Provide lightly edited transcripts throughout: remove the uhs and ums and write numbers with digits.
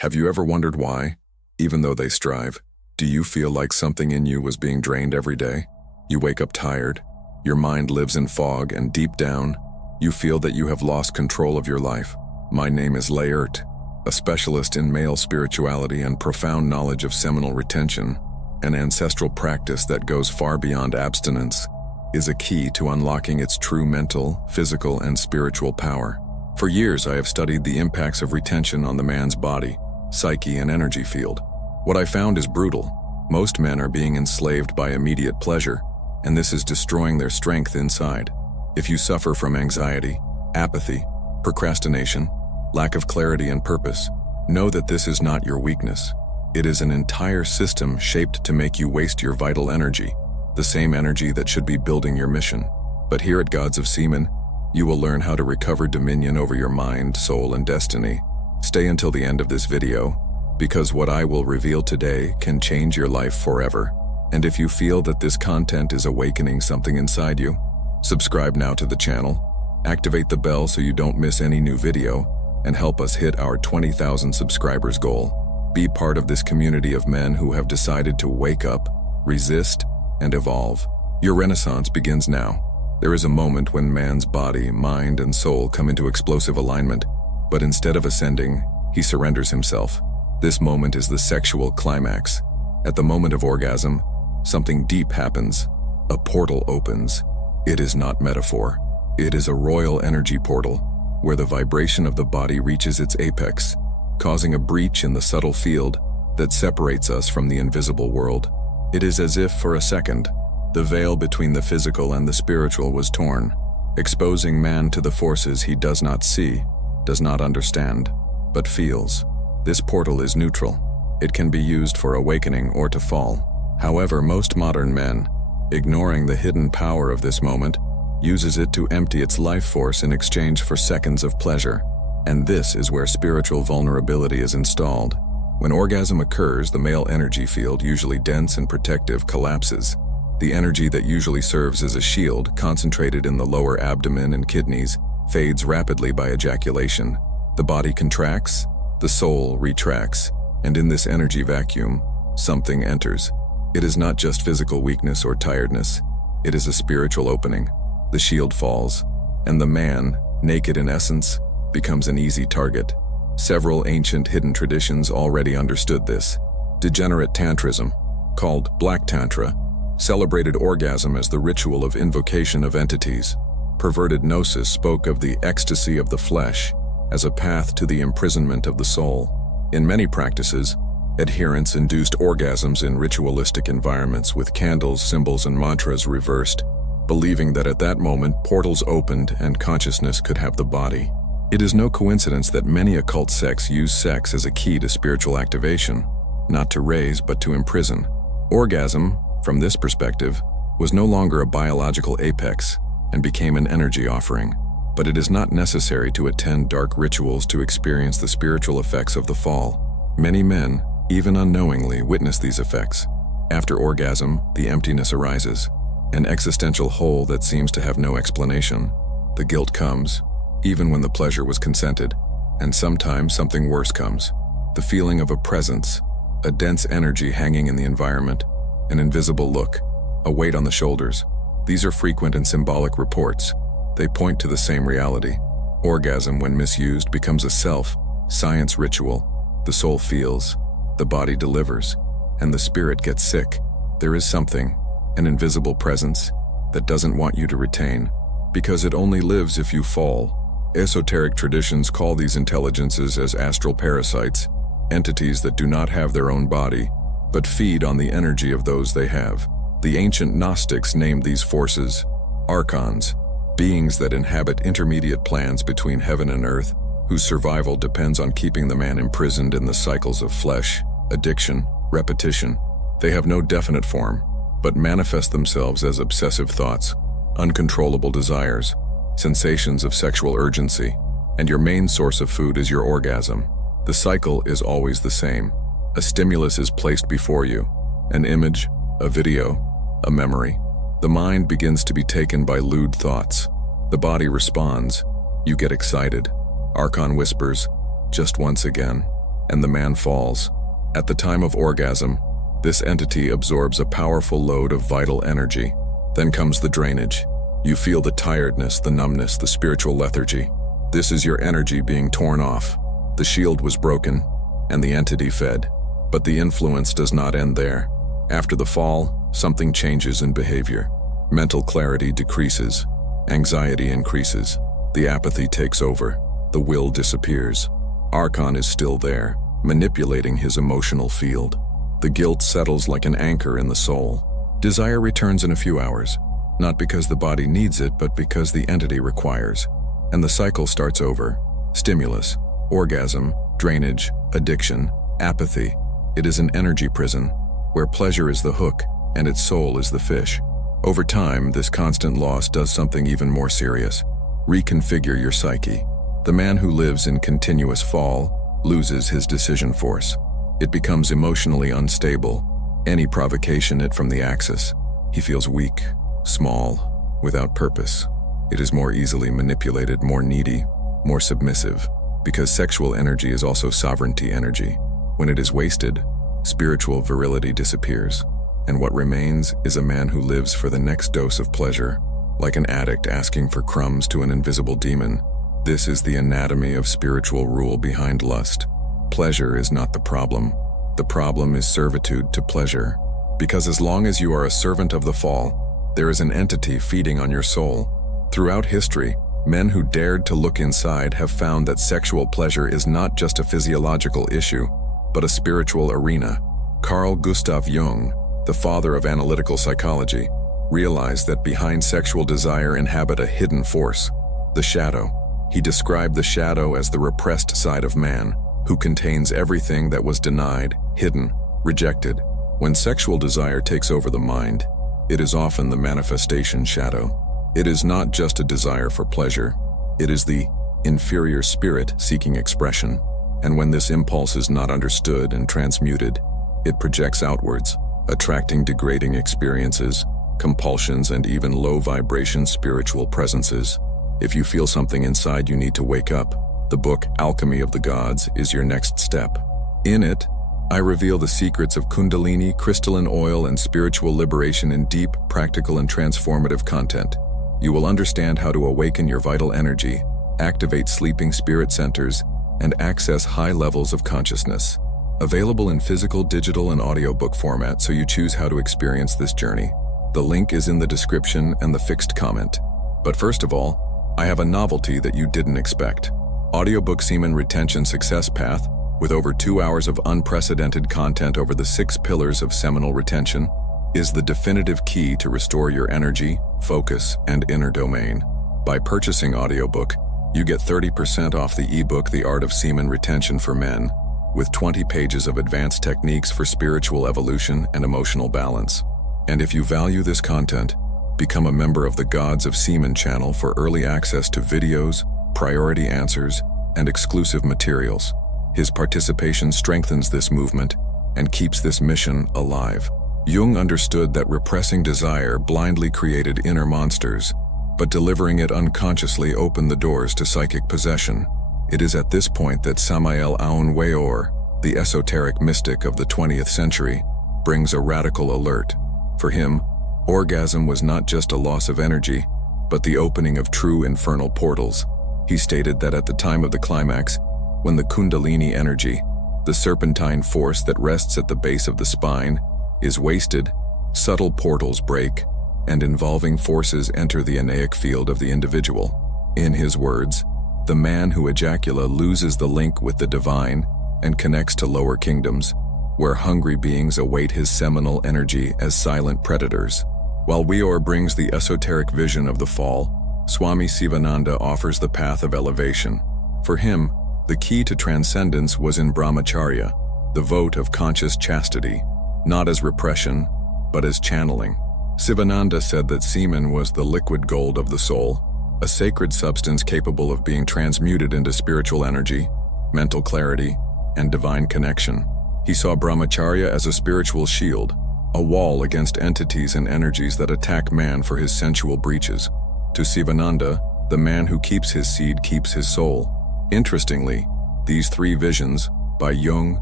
Have you ever wondered why, even though they strive, do you feel like something in you was being drained every day? You wake up tired, your mind lives in fog, and deep down, you feel that you have lost control of your life. My name is Layert, a specialist in male spirituality and profound knowledge of seminal retention, an ancestral practice that goes far beyond abstinence, is a key to unlocking its true mental, physical, and spiritual power. For years, I have studied the impacts of retention on the man's body, psyche, and energy field. What I found is brutal. Most men are being enslaved by immediate pleasure, and this is destroying their strength inside. If you suffer from anxiety, apathy, procrastination, lack of clarity and purpose, know that this is not your weakness. It is an entire system shaped to make you waste your vital energy, the same energy that should be building your mission. But here at Gods of Semen, you will learn how to recover dominion over your mind, soul, and destiny. Stay until the end of this video, because what I will reveal today can change your life forever. And if you feel that this content is awakening something inside you, subscribe now to the channel, activate the bell so you don't miss any new video, and help us hit our 20,000 subscribers goal. Be part of this community of men who have decided to wake up, resist, and evolve. Your renaissance begins now. There is a moment when man's body, mind, and soul come into explosive alignment, but instead of ascending, he surrenders himself. This moment is the sexual climax. At the moment of orgasm, something deep happens. A portal opens. It is not metaphor. It is a royal energy portal, where the vibration of the body reaches its apex, causing a breach in the subtle field that separates us from the invisible world. It is as if, for a second, the veil between the physical and the spiritual was torn, exposing man to the forces he does not see, does not understand, but feels. This portal is neutral. It can be used for awakening or to fall. However, most modern men, ignoring the hidden power of this moment, uses it to empty its life force in exchange for seconds of pleasure. And this is where spiritual vulnerability is installed. When orgasm occurs, the male energy field, usually dense and protective, collapses. The energy that usually serves as a shield, concentrated in the lower abdomen and kidneys, fades rapidly by ejaculation. The body contracts, the soul retracts, and in this energy vacuum, something enters. It is not just physical weakness or tiredness. It is a spiritual opening. The shield falls, and the man, naked in essence, becomes an easy target. Several ancient hidden traditions already understood this. Degenerate tantrism, called Black Tantra, celebrated orgasm as the ritual of invocation of entities. Perverted gnosis spoke of the ecstasy of the flesh as a path to the imprisonment of the soul. In many practices, adherents induced orgasms in ritualistic environments with candles, symbols, and mantras reversed, believing that at that moment portals opened and consciousness could have the body. It is no coincidence that many occult sects use sex as a key to spiritual activation, not to raise but to imprison. Orgasm, from this perspective, was no longer a biological apex and became an energy offering. But it is not necessary to attend dark rituals to experience the spiritual effects of the fall. Many men, even unknowingly, witness these effects. After orgasm, the emptiness arises, an existential hole that seems to have no explanation. The guilt comes, even when the pleasure was consented, and sometimes something worse comes. The feeling of a presence, a dense energy hanging in the environment, an invisible look, a weight on the shoulders. These are frequent and symbolic reports. They point to the same reality. Orgasm, when misused, becomes a self-science ritual. The soul feels, the body delivers, and the spirit gets sick. There is something, an invisible presence, that doesn't want you to retain, because it only lives if you fall. Esoteric traditions call these intelligences as astral parasites, entities that do not have their own body, but feed on the energy of those they have. The ancient Gnostics named these forces archons, beings that inhabit intermediate plans between heaven and earth, whose survival depends on keeping the man imprisoned in the cycles of flesh, addiction, repetition. They have no definite form, but manifest themselves as obsessive thoughts, uncontrollable desires, sensations of sexual urgency, and your main source of food is your orgasm. The cycle is always the same. A stimulus is placed before you, an image, a video, a memory. The mind begins to be taken by lewd thoughts. The body responds. You get excited. Archon whispers, just once again. and the man falls. At the time of orgasm, this entity absorbs a powerful load of vital energy. Then comes the drainage. You feel the tiredness, the numbness, the spiritual lethargy. This is your energy being torn off. The shield was broken, and the entity fed. But the influence does not end there. After the fall, something changes in behavior. Mental clarity decreases. Anxiety increases. The apathy takes over. The will disappears. Archon is still there, manipulating his emotional field. The guilt settles like an anchor in the soul. Desire returns in a few hours, not because the body needs it, but because the entity requires. And the cycle starts over. Stimulus, orgasm, drainage, addiction, apathy. It is an energy prison, where pleasure is the hook and its soul is the fish. Over time, this constant loss does something even more serious. Reconfigure your psyche. The man who lives in continuous fall loses his decision force. It becomes emotionally unstable. Any provocation it from the axis. He feels weak, small, without purpose. It is more easily manipulated, more needy, more submissive, because sexual energy is also sovereignty energy. When it is wasted, spiritual virility disappears, and what remains is a man who lives for the next dose of pleasure, like an addict asking for crumbs to an invisible demon. This is the anatomy of spiritual rule behind lust. Pleasure is not the problem. The problem is servitude to pleasure. Because as long as you are a servant of the fall, there is an entity feeding on your soul. Throughout history, men who dared to look inside have found that sexual pleasure is not just a physiological issue, but a spiritual arena. Carl Gustav Jung, the father of analytical psychology, realized that behind sexual desire inhabit a hidden force, the shadow. He described the shadow as the repressed side of man, who contains everything that was denied, hidden, rejected. When sexual desire takes over the mind, it is often the manifestation shadow. It is not just a desire for pleasure. It is the inferior spirit seeking expression. And when this impulse is not understood and transmuted, it projects outwards, attracting degrading experiences, compulsions, and even low-vibration spiritual presences. If you feel something inside you need to wake up, the book Alchemy of the Gods is your next step. In it, I reveal the secrets of Kundalini, crystalline oil, and spiritual liberation in deep, practical, and transformative content. You will understand how to awaken your vital energy, activate sleeping spirit centers, and access high levels of consciousness. Available in physical, digital, and audiobook format, so you choose how to experience this journey. The link is in the description and the fixed comment. But first of all, I have a novelty that you didn't expect. Audiobook Semen Retention Success Path, with over 2 hours of unprecedented content over the 6 pillars of seminal retention, is the definitive key to restore your energy, focus, and inner domain. By purchasing audiobook, you get 30% off the ebook The Art of Semen Retention for Men, with 20 pages of advanced techniques for spiritual evolution and emotional balance. And if you value this content, become a member of the Gods of Semen channel for early access to videos, priority answers, and exclusive materials. His participation strengthens this movement and keeps this mission alive. Jung understood that repressing desire blindly created inner monsters, but delivering it unconsciously opened the doors to psychic possession. It is at this point that Samael Aun Weor, the esoteric mystic of the 20th century, brings a radical alert. For him, orgasm was not just a loss of energy, but the opening of true infernal portals. He stated that at the time of the climax, when the Kundalini energy, the serpentine force that rests at the base of the spine, is wasted, subtle portals break, and involving forces enter the enaic field of the individual. In his words, the man who ejacula loses the link with the divine and connects to lower kingdoms, where hungry beings await his seminal energy as silent predators. While Weor brings the esoteric vision of the fall, Swami Sivananda offers the path of elevation. For him, the key to transcendence was in brahmacharya, the vote of conscious chastity, not as repression, but as channeling. Sivananda said that semen was the liquid gold of the soul, a sacred substance capable of being transmuted into spiritual energy, mental clarity, and divine connection. He saw brahmacharya as a spiritual shield, a wall against entities and energies that attack man for his sensual breaches. To Sivananda, the man who keeps his seed keeps his soul. Interestingly, these 3 visions, by Jung,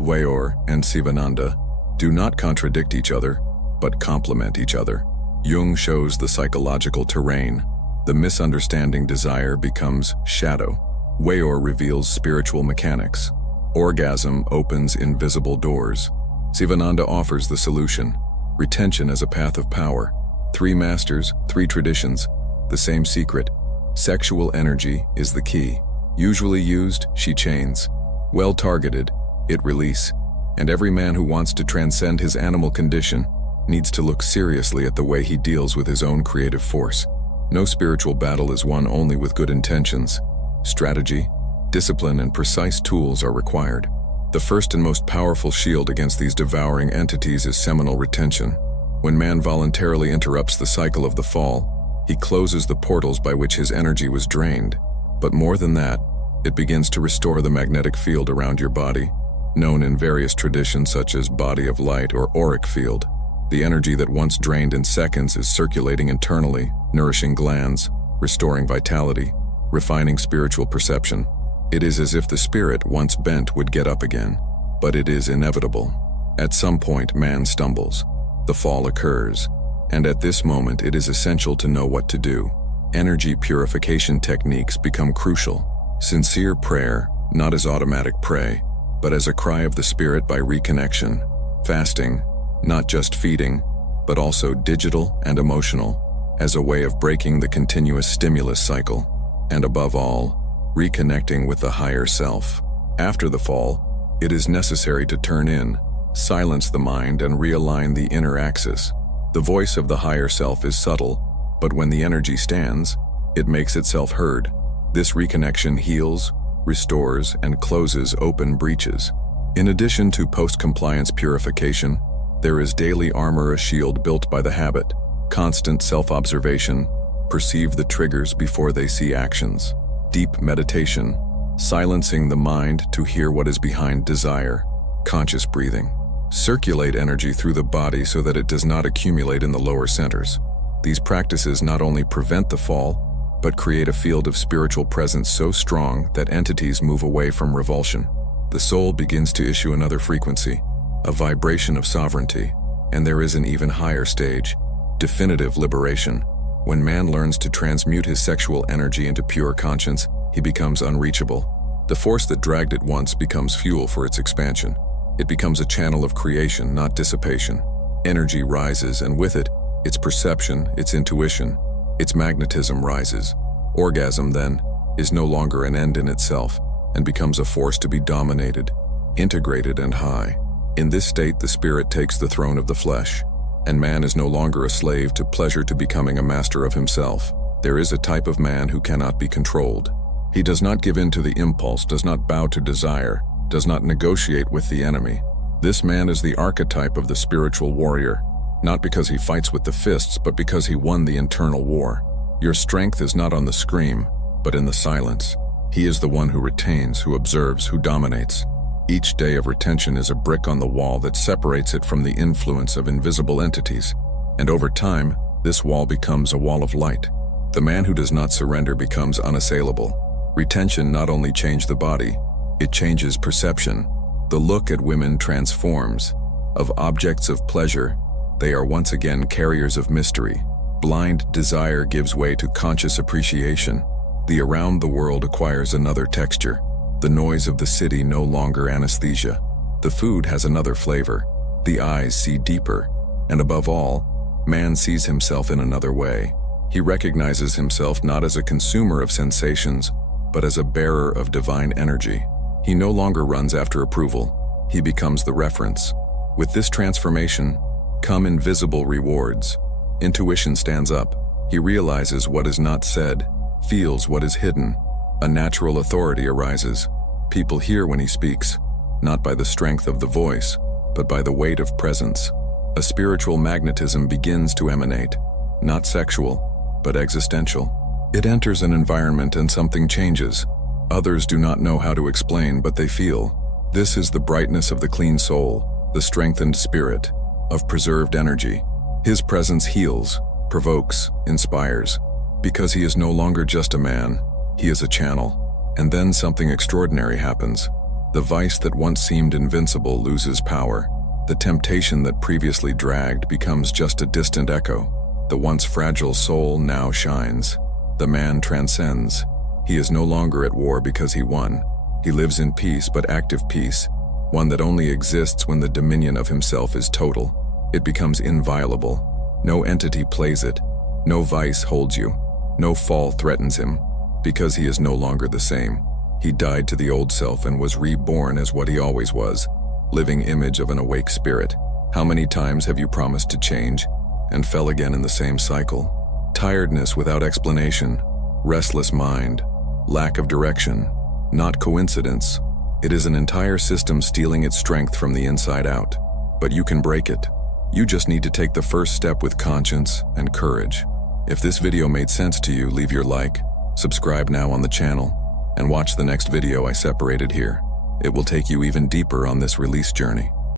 Weor, and Sivananda, do not contradict each other, but complement each other. Jung shows the psychological terrain. The misunderstanding desire becomes shadow. Weor reveals spiritual mechanics. Orgasm opens invisible doors. Sivananda offers the solution. Retention as a path of power. 3 masters, 3 traditions. The same secret. Sexual energy is the key. Usually used, she chains. Well targeted, it release. And every man who wants to transcend his animal condition needs to look seriously at the way he deals with his own creative force. No spiritual battle is won only with good intentions. Strategy, discipline, and precise tools are required. The first and most powerful shield against these devouring entities is seminal retention. When man voluntarily interrupts the cycle of the fall, he closes the portals by which his energy was drained. But more than that, it begins to restore the magnetic field around your body, known in various traditions such as body of light or auric field. The energy that once drained in seconds is circulating internally, nourishing glands, restoring vitality, refining spiritual perception. It is as if the spirit, once bent, would get up again. But it is inevitable. At some point, man stumbles. The fall occurs. And at this moment, it is essential to know what to do. Energy purification techniques become crucial. Sincere prayer, not as automatic prey, but as a cry of the spirit by reconnection. Fasting, not just feeding, but also digital and emotional, as a way of breaking the continuous stimulus cycle. And above all, reconnecting with the higher self. After the fall, it is necessary to turn in, silence the mind, and realign the inner axis. The voice of the higher self is subtle, but when the energy stands, it makes itself heard. This reconnection heals, restores, and closes open breaches. In addition to post-compliance purification, there is daily armor, a shield built by the habit, constant self-observation, perceive the triggers before they see actions. Deep meditation, silencing the mind to hear what is behind desire. Conscious breathing. Circulate energy through the body so that it does not accumulate in the lower centers. These practices not only prevent the fall, but create a field of spiritual presence so strong that entities move away from revulsion. The soul begins to issue another frequency, a vibration of sovereignty, and there is an even higher stage, definitive liberation. When man learns to transmute his sexual energy into pure conscience, he becomes unreachable. The force that dragged it once becomes fuel for its expansion. It becomes a channel of creation, not dissipation. Energy rises, and with it, its perception, its intuition, its magnetism rises. Orgasm, then, is no longer an end in itself, and becomes a force to be dominated, integrated, and high. In this state, the spirit takes the throne of the flesh, and man is no longer a slave to pleasure to becoming a master of himself. There is a type of man who cannot be controlled. He does not give in to the impulse, does not bow to desire, does not negotiate with the enemy. This man is the archetype of the spiritual warrior, not because he fights with the fists, but because he won the internal war. Your strength is not on the scream, but in the silence. He is the one who retains, who observes, who dominates. Each day of retention is a brick on the wall that separates it from the influence of invisible entities, and over time, this wall becomes a wall of light. The man who does not surrender becomes unassailable. Retention not only changes the body, it changes perception. The look at women transforms. Of objects of pleasure, they are once again carriers of mystery. Blind desire gives way to conscious appreciation. The around the world acquires another texture. The noise of the city no longer anesthesia. The food has another flavor. The eyes see deeper. And above all, man sees himself in another way. He recognizes himself not as a consumer of sensations, but as a bearer of divine energy. He no longer runs after approval. He becomes the reference. With this transformation, come invisible rewards. Intuition stands up. He realizes what is not said, feels what is hidden. A natural authority arises. People hear when he speaks, not by the strength of the voice, but by the weight of presence. A spiritual magnetism begins to emanate, not sexual, but existential. It enters an environment and something changes. Others do not know how to explain, but they feel. This is the brightness of the clean soul, the strengthened spirit, of preserved energy. His presence heals, provokes, inspires. Because he is no longer just a man, he is a channel. And then something extraordinary happens. The vice that once seemed invincible loses power. The temptation that previously dragged becomes just a distant echo. The once fragile soul now shines. The man transcends. He is no longer at war because he won. He lives in peace, but active peace, one that only exists when the dominion of himself is total. It becomes inviolable. No entity plays it. No vice holds you. No fall threatens him, because he is no longer the same. He died to the old self and was reborn as what he always was, living image of an awake spirit. How many times have you promised to change and fell again in the same cycle? Tiredness without explanation, restless mind, lack of direction. Not coincidence. It is an entire system stealing its strength from the inside out. But you can break it. You just need to take the first step with conscience and courage. If this video made sense to you, leave your like, subscribe now on the channel, and watch the next video I separated here. It will take you even deeper on this release journey.